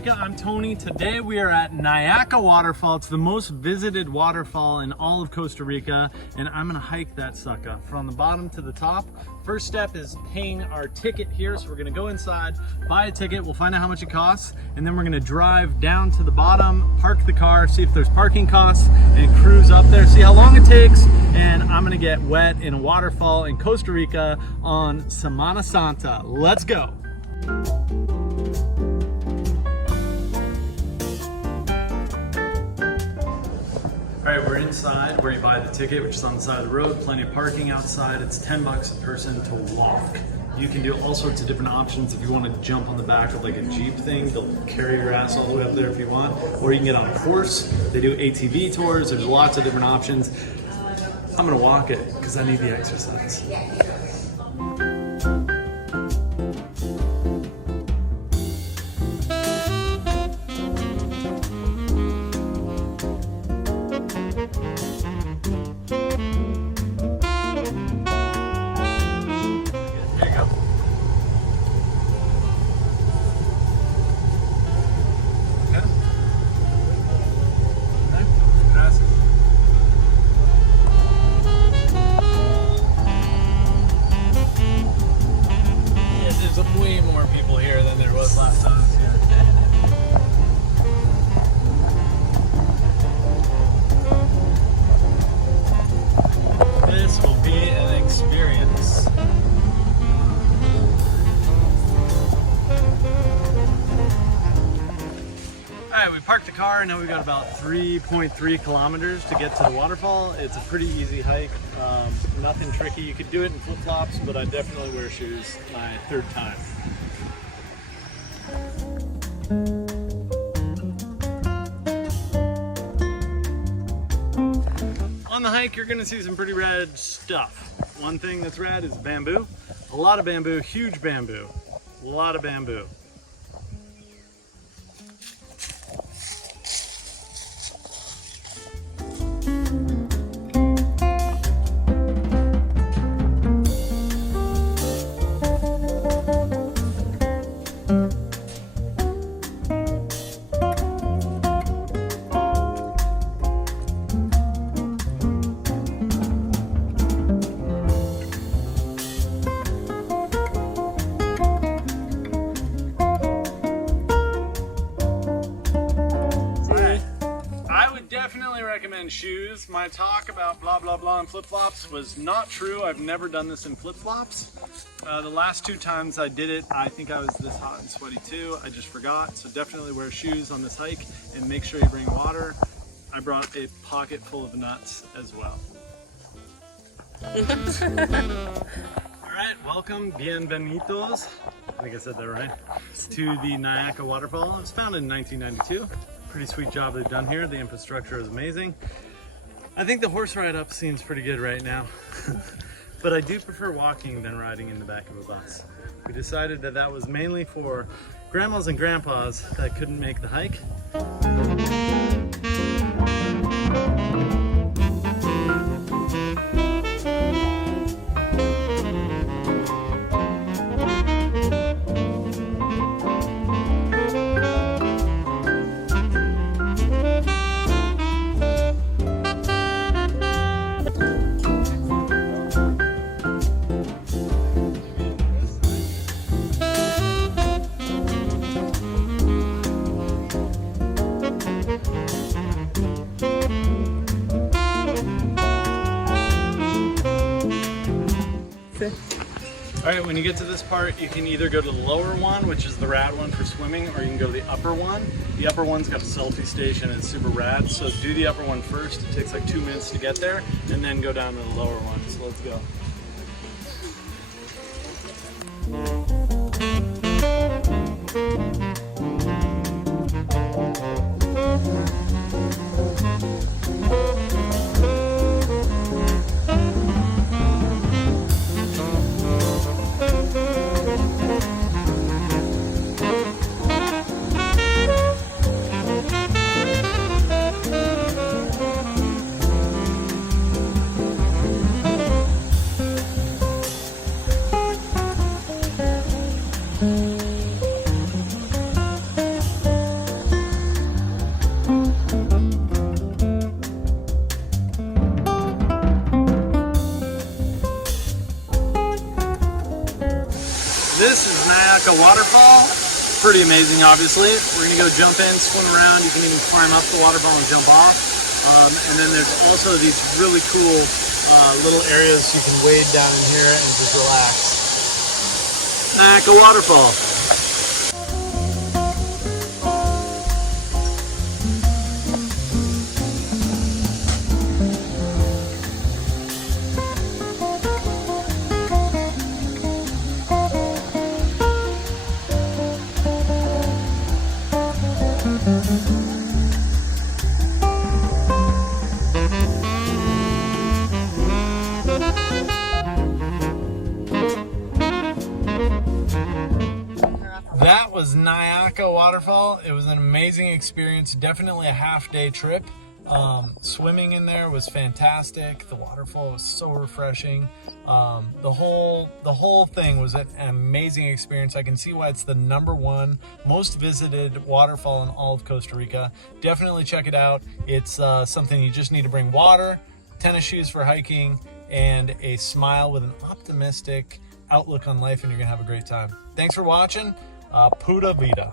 Rica. I'm Tony. Today we are at NAUYACA Waterfall. It's the most visited waterfall in all of Costa Rica, and I'm gonna hike that sucker from the bottom to the top. First step is paying our ticket here, so we're gonna go inside, buy a ticket, we'll find out how much it costs, and then we're gonna drive down to the bottom, park the car, see if there's parking costs, and cruise up there, see how long it takes, and I'm gonna get wet in a waterfall in Costa Rica on Semana Santa. Let's go. All right, we're inside where you buy the ticket, which is on the side of the road. Plenty of parking outside. It's 10 bucks a person to walk. You can do all sorts of different options. If you want to jump on the back of like a Jeep thing, they'll carry your ass all the way up there if you want. Or you can get on a horse. They do ATV tours. There's lots of different options. I'm gonna walk it because I need the exercise. Way more people here than there was last time. This will be an experience. Alright, we parked the car, now we've got about 3.3 kilometers to get to the waterfall. It's a pretty easy hike, nothing tricky. You could do it in flip-flops, but I definitely wear shoes my third time. On the hike, you're gonna see some pretty rad stuff. One thing that's rad is bamboo. A lot of bamboo, huge bamboo, a lot of bamboo. Definitely recommend shoes. My talk about blah blah blah and flip-flops was not true. I've never done this in flip-flops. The last two times I did it, I think I was this hot and sweaty too. I just forgot. So definitely wear shoes on this hike and make sure you bring water. I brought a pocket full of nuts as well. Alright, welcome, bienvenidos, I think I said that right, to the NAUYACA Waterfall. It was founded in 1992. Pretty sweet job they've done here. The infrastructure is amazing. I think the horse ride up seems pretty good right now. But I do prefer walking than riding in the back of a bus. We decided that that was mainly for grandmas and grandpas that couldn't make the hike. Alright, when you get to this part, you can either go to the lower one, which is the rad one for swimming, or you can go to the upper one. The upper one's got a selfie station, it's super rad, so do the upper one first. It takes like 2 minutes to get there, and then go down to the lower one. So let's go. NAUYACA Waterfall. Pretty amazing, obviously. We're gonna go jump in, swim around. You can even climb up the waterfall and jump off. And then there's also these really cool little areas you can wade down in here and just relax. NAUYACA Waterfall. That was NAUYACA Waterfall. It was an amazing experience, definitely a half-day trip. Swimming in there was fantastic. The waterfall was so refreshing. The whole thing was an amazing experience. I can see why it's the #1 most visited waterfall in all of Costa Rica. Definitely check it out. It's something you just need to bring: water, tennis shoes for hiking, and a smile with an optimistic outlook on life, and you're gonna have a great time. Thanks for watching. Pura vida.